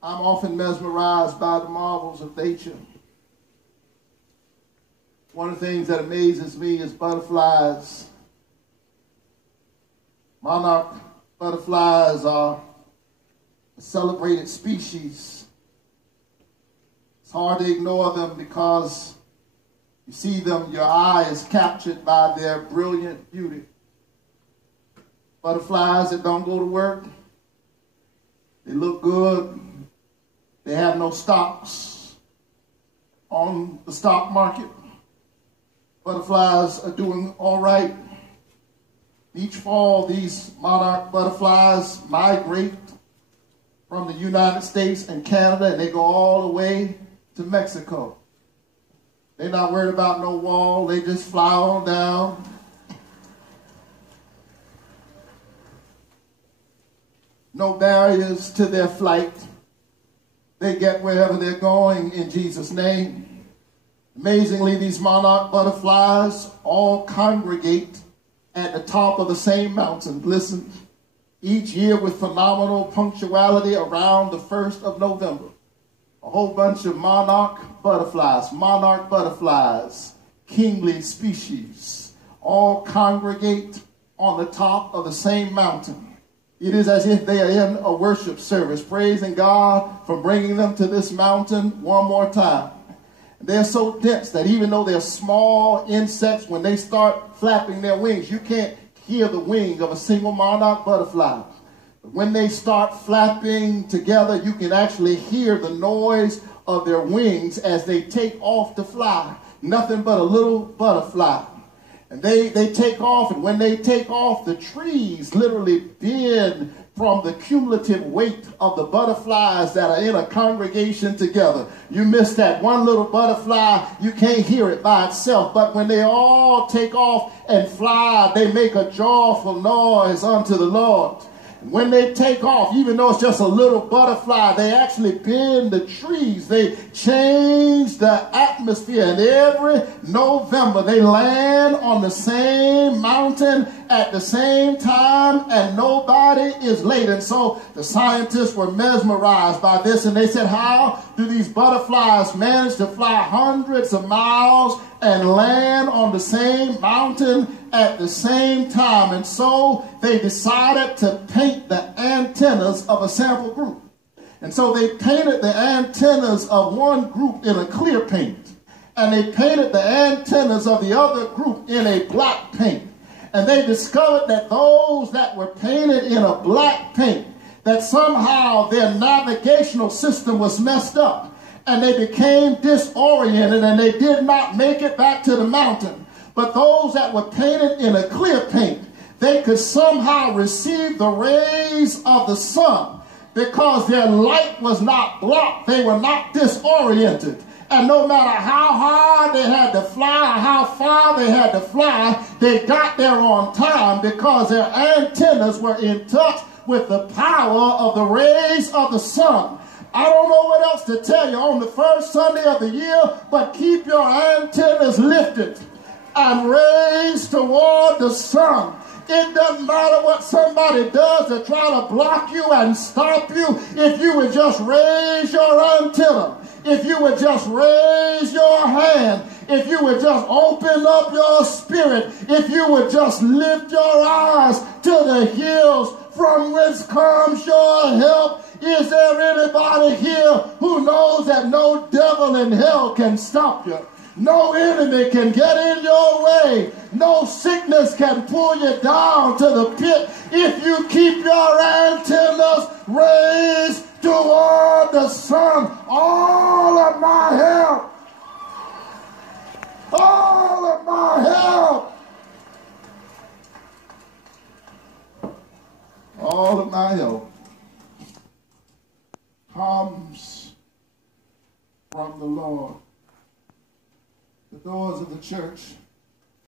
I'm often mesmerized by the marvels of nature. One of the things that amazes me is butterflies. Monarch butterflies are a celebrated species. It's hard to ignore them because you see them, your eye is captured by their brilliant beauty. Butterflies that don't go to work, they look good. They have no stocks on the stock market. Butterflies are doing all right. Each fall, these monarch butterflies migrate from the United States and Canada, and they go all the way to Mexico. They're not worried about no wall. They just fly on down. No barriers to their flight. They get wherever they're going in Jesus' name. Amazingly, these monarch butterflies all congregate at the top of the same mountain. Listen, each year with phenomenal punctuality around the 1st of November. A whole bunch of monarch butterflies, kingly species, all congregate on the top of the same mountain. It is as if they are in a worship service, praising God for bringing them to this mountain one more time. They're so dense that even though they're small insects, when they start flapping their wings, you can't hear the wing of a single monarch butterfly. But when they start flapping together, you can actually hear the noise of their wings as they take off to fly. Nothing but a little butterfly. And they take off, and when they take off, the trees literally bend from the cumulative weight of the butterflies that are in a congregation together. You miss that one little butterfly, you can't hear it by itself. But when they all take off and fly, they make a joyful noise unto the Lord. And when they take off, even though it's just a little butterfly, they actually bend the trees. They change the atmosphere. And every November, they land on the same mountain at the same time, and nobody is late. And so the scientists were mesmerized by this, and they said, how do these butterflies manage to fly hundreds of miles and land on the same mountain at the same time? And so they decided to paint the antennas of a sample group. And so they painted the antennas of one group in a clear paint, and they painted the antennas of the other group in a black paint. And they discovered that those that were painted in a black paint, that somehow their navigational system was messed up, and they became disoriented, and they did not make it back to the mountain. But those that were painted in a clear paint, they could somehow receive the rays of the sun because their light was not blocked. They were not disoriented. And no matter how hard they had to fly, or how far they had to fly, they got there on time because their antennas were in touch with the power of the rays of the sun. I don't know what else to tell you on the first Sunday of the year, but keep your antennas lifted and raised toward the sun. It doesn't matter what somebody does to try to block you and stop you. If you would just raise your antenna, if you would just raise your hand, if you would just open up your spirit, if you would just lift your eyes to the hills from whence comes your help. Is there anybody here who knows that no devil in hell can stop you? No enemy can get in your way. No sickness can pull you down to the pit if you keep your antennas raised toward the sun. All of my help, all of my help, all of my help comes from the Lord. The doors of the church